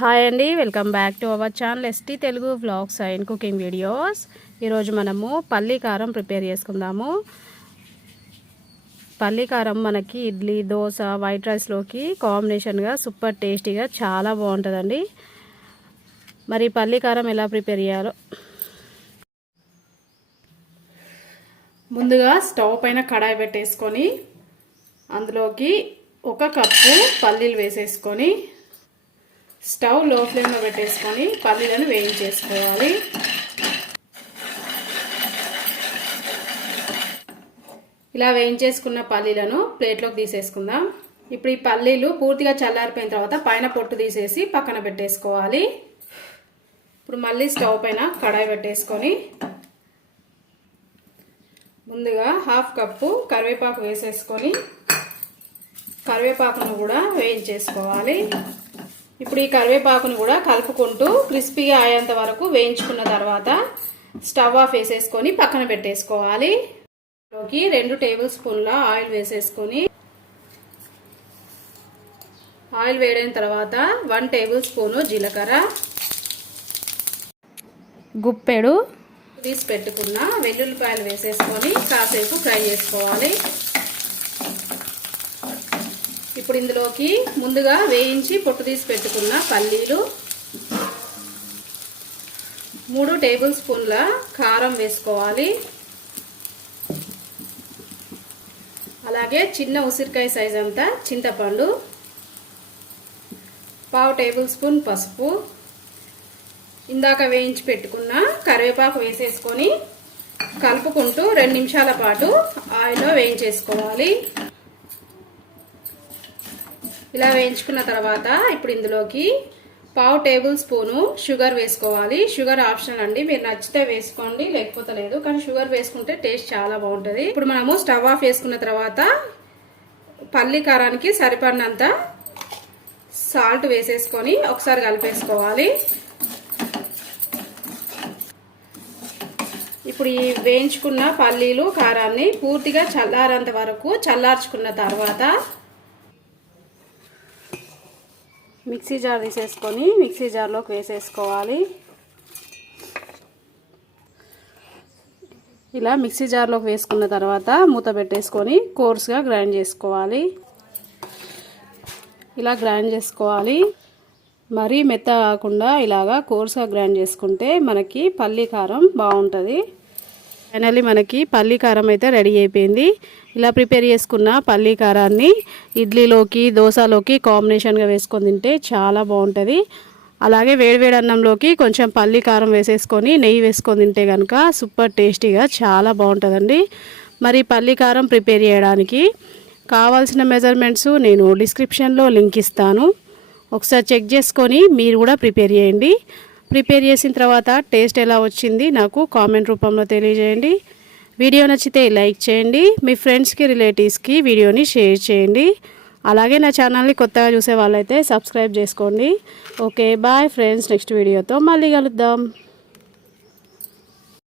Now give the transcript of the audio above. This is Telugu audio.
హాయ్ అండి, welcome back to our channel ST Telugu vlogs and cooking videos. ఈరోజు మనము పల్లీ కారం ప్రిపేర్ చేసుకుందాము. పల్లీ కారం మనకి ఇడ్లీ, దోశ, వైట్ రైస్లోకి కాంబినేషన్గా సూపర్ టేస్టీగా చాలా బాగుంటుందండి. మరి పల్లీ కారం ఎలా ప్రిపేర్ చేయాలో ముందుగా స్టవ్ పైన కడాయి పెట్టేసుకొని అందులోకి 1 కప్పు పల్లీలు వేసేసుకొని స్టవ్ లో ఫ్లేమ్లో పెట్టేసుకొని పల్లీలను వేయించేసుకోవాలి. ఇలా వేయించేసుకున్న పల్లీలను ప్లేట్లోకి తీసేసుకుందాం. ఇప్పుడు ఈ పల్లీలు పూర్తిగా చల్లారిపోయిన తర్వాత పైన పొట్టు తీసేసి పక్కన పెట్టేసుకోవాలి. ఇప్పుడు మళ్ళీ స్టవ్ పైన కడాయి పెట్టేసుకొని ముందుగా 1/2 కప్పు కరివేపాకు వేసేసుకొని కరివేపాకును కూడా వేయించేసుకోవాలి. ఇప్పుడు ఈ కరివేపాకును కూడా కలుపుకుంటూ క్రిస్పీగా అయ్యేంత వరకు వేయించుకున్న తర్వాత స్టవ్ ఆఫ్ వేసేసుకొని పక్కన పెట్టేసుకోవాలి. లోకి 2 టేబుల్ స్పూన్ల ఆయిల్ వేసేసుకొని ఆయిల్ వేడైన తర్వాత 1 టేబుల్ స్పూను జీలకర్ర, గుప్పెడు తీసి పెట్టుకున్న వెల్లుల్లిపాయలు వేసేసుకొని కాసేపు ఫ్రై చేసుకోవాలి. ఇప్పుడు ఇందులోకి ముందుగా వేయించి పొట్టు తీసి పెట్టుకున్న పల్లీలు, 3 టేబుల్ స్పూన్ల కారం వేసుకోవాలి. అలాగే చిన్న ఉసిరికాయ సైజ్ అంతా చింతపండు, 1/2 టేబుల్ స్పూన్ పసుపు, ఇందాక వేయించి పెట్టుకున్న కరివేపాకు వేసేసుకొని కలుపుకుంటూ 2 నిమిషాల పాటు ఆయిల్లో వేయించేసుకోవాలి. ఇలా వేయించుకున్న తర్వాత ఇప్పుడు ఇందులోకి 1/2 టేబుల్ స్పూను షుగర్ వేసుకోవాలి. షుగర్ ఆప్షనల్ అండి, మీరు నచ్చితే వేసుకోండి లేకపోతే లేదు, కానీ షుగర్ వేసుకుంటే టేస్ట్ చాలా బాగుంటుంది. ఇప్పుడు మనము స్టవ్ ఆఫ్ వేసుకున్న తర్వాత పల్లి కారానికి సరిపడినంత సాల్ట్ వేసేసుకొని ఒకసారి కలిపేసుకోవాలి. ఇప్పుడు ఈ వేయించుకున్న పల్లీలు కారాన్ని పూర్తిగా చల్లారేంత వరకు చల్లార్చుకున్న తర్వాత మిక్సీ జార్ తీసేసుకొని మిక్సీ జార్లోకి వేసేసుకోవాలి. ఇలా మిక్సీ జార్లోకి వేసుకున్న తర్వాత మూత పెట్టేసుకొని కోర్స్గా గ్రైండ్ చేసుకోవాలి. ఇలా గ్రైండ్ చేసుకోవాలి. మరీ మెత్త కాకుండా ఇలాగా కోర్స్గా గ్రైండ్ చేసుకుంటే మనకి పల్లీ కారం బాగుంటుంది. ఫైనల్లీ మనకి పల్లీ కారం అయితే రెడీ అయిపోయింది. ఇలా ప్రిపేర్ చేసుకున్న పల్లీ కారాన్ని ఇడ్లీలోకి, దోశలోకి కాంబినేషన్గా వేసుకొని తింటే చాలా బాగుంటుంది. అలాగే వేడివేడి అన్నంలోకి కొంచెం పల్లీ కారం వేసేసుకొని నెయ్యి వేసుకొని తింటే కనుక సూపర్ టేస్టీగా చాలా బాగుంటుందండి. మరి పల్లీ కారం ప్రిపేర్ చేయడానికి కావాల్సిన మెజర్మెంట్స్ నేను డిస్క్రిప్షన్లో లింక్ ఇస్తాను, ఒకసారి చెక్ చేసుకొని మీరు కూడా ప్రిపేర్ చేయండి. ప్రిపేర్ చేసిన తర్వాత టేస్ట్ ఎలా వచ్చింది నాకు కామెంట్ రూపంలో తెలియజేయండి. వీడియో నచ్చితే లైక్ చేయండి, మీ ఫ్రెండ్స్కి, రిలేటివ్స్కి వీడియోని షేర్ చేయండి. అలాగే నా ఛానల్ని కొత్తగా చూసే వాళ్ళైతే సబ్స్క్రైబ్ చేసుకోండి. ఓకే, బాయ్ ఫ్రెండ్స్, నెక్స్ట్ వీడియోతో మళ్ళీ కలుద్దాం.